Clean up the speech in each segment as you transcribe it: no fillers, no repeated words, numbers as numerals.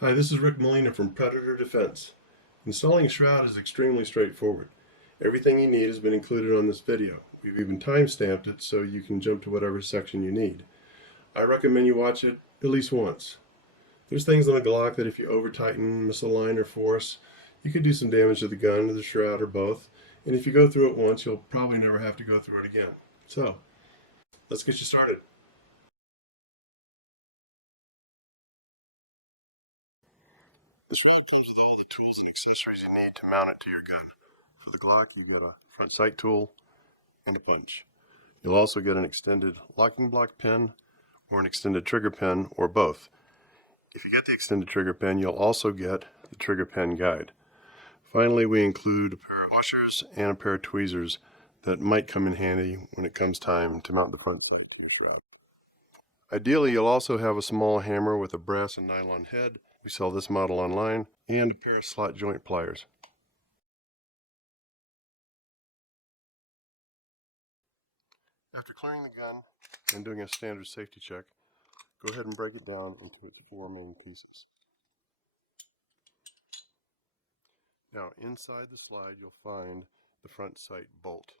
Hi, this is Rick Molina from Predator Defense. Installing a shroud is extremely straightforward. Everything you need has been included on this video. We've even time-stamped it so you can jump to whatever section you need. I recommend you watch it at least once. There's things on a Glock that if you over-tighten, misalign, or force, you could do some damage to the gun, to the shroud, or both. And if you go through it once, you'll probably never have to go through it again. So, let's get you started. The shroud comes with all the tools and accessories you need to mount it to your gun. For the Glock, you get a front sight tool and a punch. You'll also get an extended locking block pin or an extended trigger pin or both. If you get the extended trigger pin, you'll also get the trigger pin guide. Finally, we include a pair of washers and a pair of tweezers that might come in handy when it comes time to mount the front sight to your shroud. Ideally, you'll also have a small hammer with a brass and nylon head. We sell this model online, and a pair of slot joint pliers. After clearing the gun and doing a standard safety check, go ahead and break it down into its 4 main pieces. Now, inside the slide, you'll find the front sight bolt.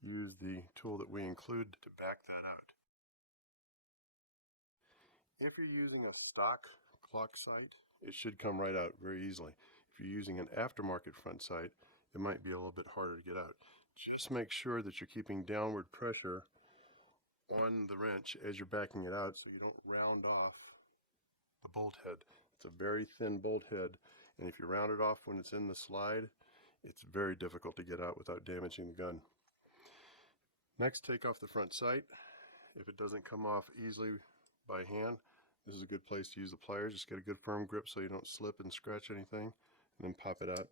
Use the tool that we include to back that out. If you're using a stock Glock sight, it should come right out very easily. If you're using an aftermarket front sight, it might be a little bit harder to get out. Just make sure that you're keeping downward pressure on the wrench as you're backing it out so you don't round off the bolt head. It's a very thin bolt head, and if you round it off when it's in the slide, it's very difficult to get out without damaging the gun. Next, take off the front sight. If it doesn't come off easily by hand, this is a good place to use the pliers. Just get a good firm grip so you don't slip and scratch anything, and then pop it out.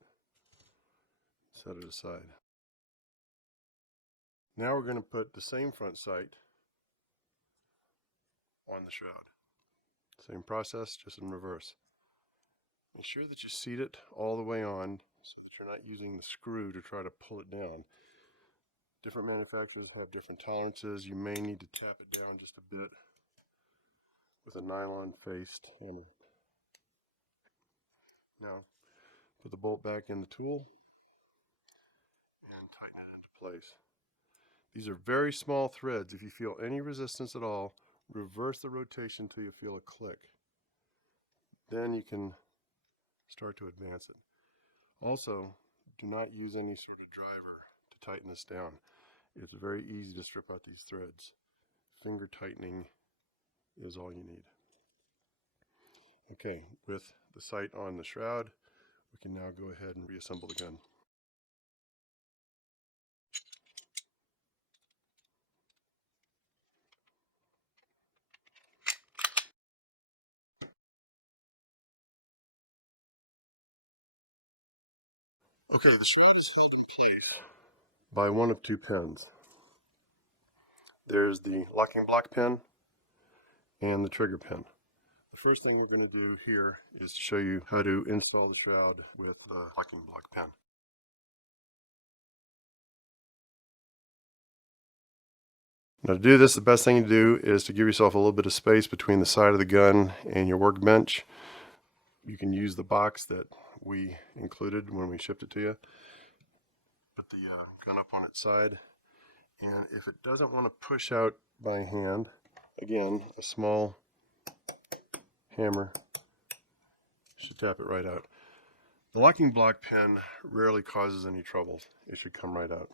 Set it aside. Now we're going to put the same front sight on the shroud. Same process, just in reverse. Make sure that you seat it all the way on so that you're not using the screw to try to pull it down. Different manufacturers have different tolerances. You may need to tap it down just a bit with a nylon-faced hammer. Now, put the bolt back in the tool and tighten it into place. These are very small threads. If you feel any resistance at all, reverse the rotation until you feel a click. Then you can start to advance it. Also, do not use any sort of driver to tighten this down. It's very easy to strip out these threads. Finger tightening is all you need. Okay, with the sight on the shroud, we can now go ahead and reassemble the gun. Okay, the shroud is held in place by one of two pins. There's the locking block pin and the trigger pin. The first thing we're going to do here is to show you how to install the shroud with the locking block pin. Now to do this, the best thing to do is to give yourself a little bit of space between the side of the gun and your workbench. You can use the box that we included when we shipped it to you. Put the gun up on its side, and if it doesn't want to push out by hand, again, a small hammer should tap it right out. The locking block pin rarely causes any trouble. It should come right out.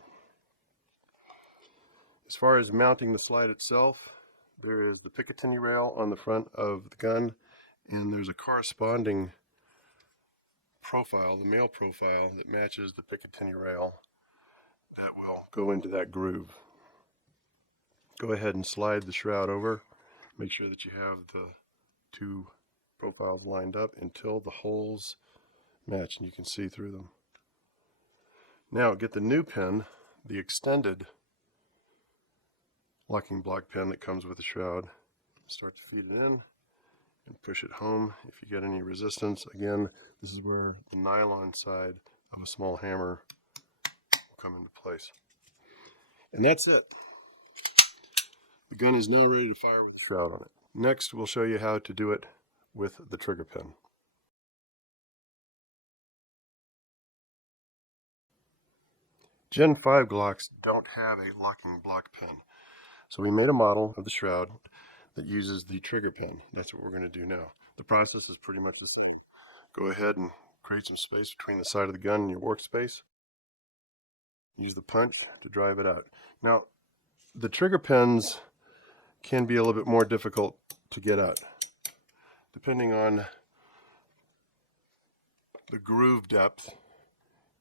As far as mounting the slide itself, there is the Picatinny rail on the front of the gun, and there's a corresponding profile, the male profile, that matches the Picatinny rail that will go into that groove. Go ahead and slide the shroud over. Make sure that you have the two profiles lined up until the holes match and you can see through them. Now get the new pin, the extended locking block pin that comes with the shroud. Start to feed it in and push it home. If you get any resistance, again, this is where the nylon side of a small hammer will come into place. And that's it. The gun is now ready to fire with the shroud on it. Next, we'll show you how to do it with the trigger pin. Gen 5 Glocks don't have a locking block pin. So we made a model of the shroud that uses the trigger pin. That's what we're going to do now. The process is pretty much the same. Go ahead and create some space between the side of the gun and your workspace. Use the punch to drive it out. Now, the trigger pins can be a little bit more difficult to get out, depending on the groove depth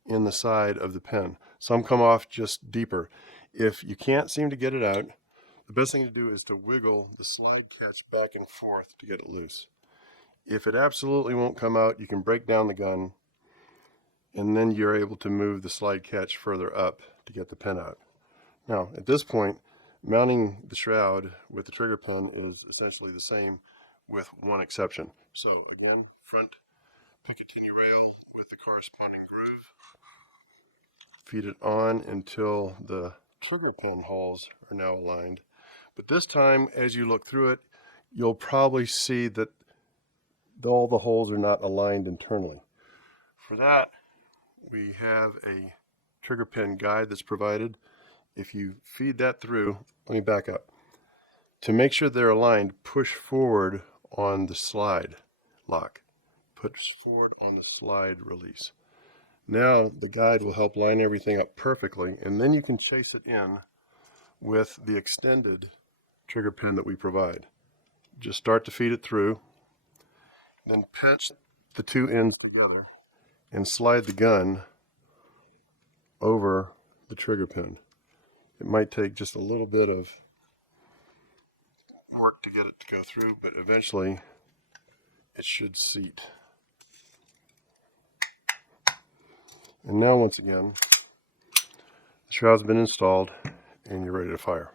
in the side of the pin. Some come off just deeper. If you can't seem to get it out, the best thing to do is to wiggle the slide catch back and forth to get it loose. If it absolutely won't come out, you can break down the gun, and then you're able to move the slide catch further up to get the pin out. Now, at this point, mounting the shroud with the trigger pin is essentially the same, with one exception. So again, front Picatinny rail with the corresponding groove. Feed it on until the trigger pin holes are now aligned. But this time, as you look through it, you'll probably see that all the holes are not aligned internally. For that, we have a trigger pin guide that's provided. If you feed that through, let me back up. To make sure they're aligned, push forward on the slide lock. Push forward on the slide release. Now the guide will help line everything up perfectly, and then you can chase it in with the extended trigger pin that we provide. Just start to feed it through, then pinch the two ends together and slide the gun over the trigger pin. It might take just a little bit of work to get it to go through, but eventually it should seat. And now, once again, the shroud's been installed and you're ready to fire.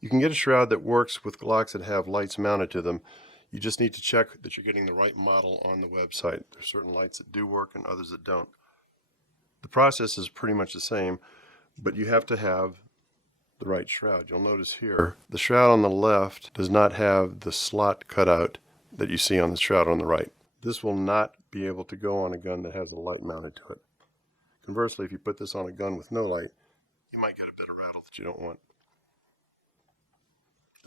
You can get a shroud that works with Glocks that have lights mounted to them. You just need to check that you're getting the right model on the website. There's certain lights that do work and others that don't. The process is pretty much the same, but you have to have the right shroud. You'll notice here, the shroud on the left does not have the slot cut out that you see on the shroud on the right. This will not be able to go on a gun that has a light mounted to it. Conversely, if you put this on a gun with no light, you might get a bit of rattle that you don't want.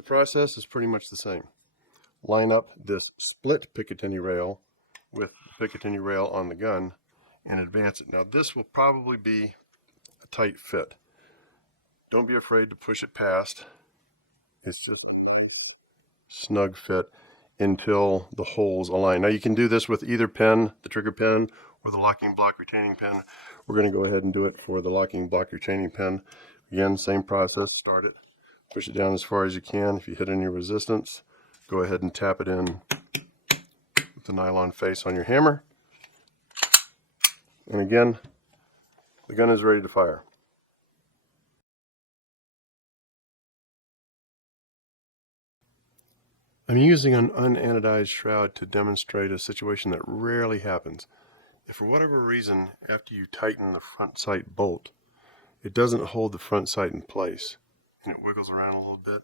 The process is pretty much the same. Line up this split Picatinny rail with the Picatinny rail on the gun and advance it. Now this will probably be a tight fit. Don't be afraid to push it past. It's just snug fit until the holes align. Now you can do this with either pin, the trigger pin, or the locking block retaining pin. We're going to go ahead and do it for the locking block retaining pin. Again, same process. Start it. Push it down as far as you can. If you hit any resistance, go ahead and tap it in with the nylon face on your hammer. And again, the gun is ready to fire. I'm using an unanodized shroud to demonstrate a situation that rarely happens. If for whatever reason, after you tighten the front sight bolt, it doesn't hold the front sight in place and it wiggles around a little bit,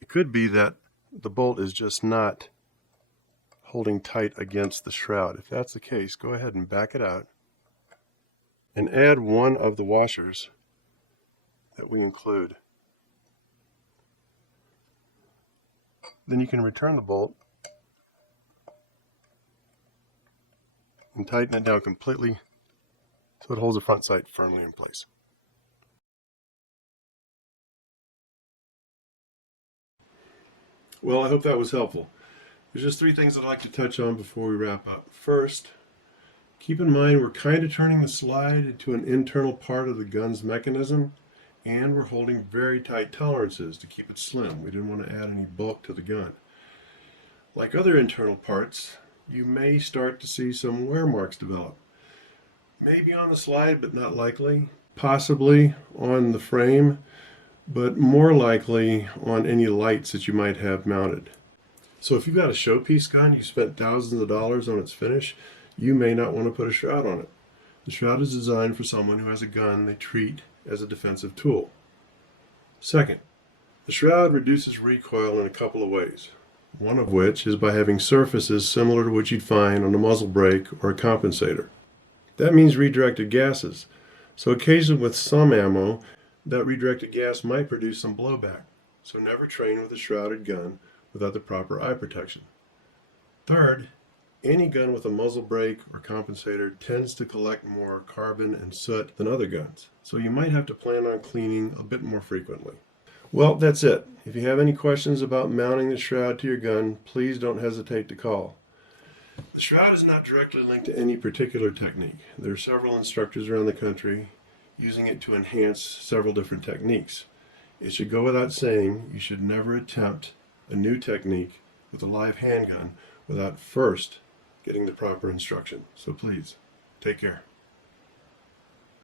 it could be that the bolt is just not holding tight against the shroud. If that's the case, go ahead and back it out and add one of the washers that we include. Then you can return the bolt and tighten it down completely so it holds the front sight firmly in place. Well, I hope that was helpful. There's just three things I'd like to touch on before we wrap up. First, keep in mind we're kind of turning the slide into an internal part of the gun's mechanism, and we're holding very tight tolerances to keep it slim. We didn't want to add any bulk to the gun. Like other internal parts, you may start to see some wear marks develop. Maybe on the slide, but not likely. Possibly on the frame, but more likely on any lights that you might have mounted. So if you've got a showpiece gun, you spent thousands of dollars on its finish, you may not want to put a shroud on it. The shroud is designed for someone who has a gun they treat as a defensive tool. Second, the shroud reduces recoil in a couple of ways. one of which is by having surfaces similar to what you'd find on a muzzle brake or a compensator. That means redirected gases. So occasionally with some ammo, that redirected gas might produce some blowback. So never train with a shrouded gun without the proper eye protection. Third, any gun with a muzzle brake or compensator tends to collect more carbon and soot than other guns. So you might have to plan on cleaning a bit more frequently. Well, that's it. If you have any questions about mounting the shroud to your gun, please don't hesitate to call. The shroud is not directly linked to any particular technique. There are several instructors around the country using it to enhance several different techniques. It should go without saying you should never attempt a new technique with a live handgun without first getting the proper instruction. So please, take care.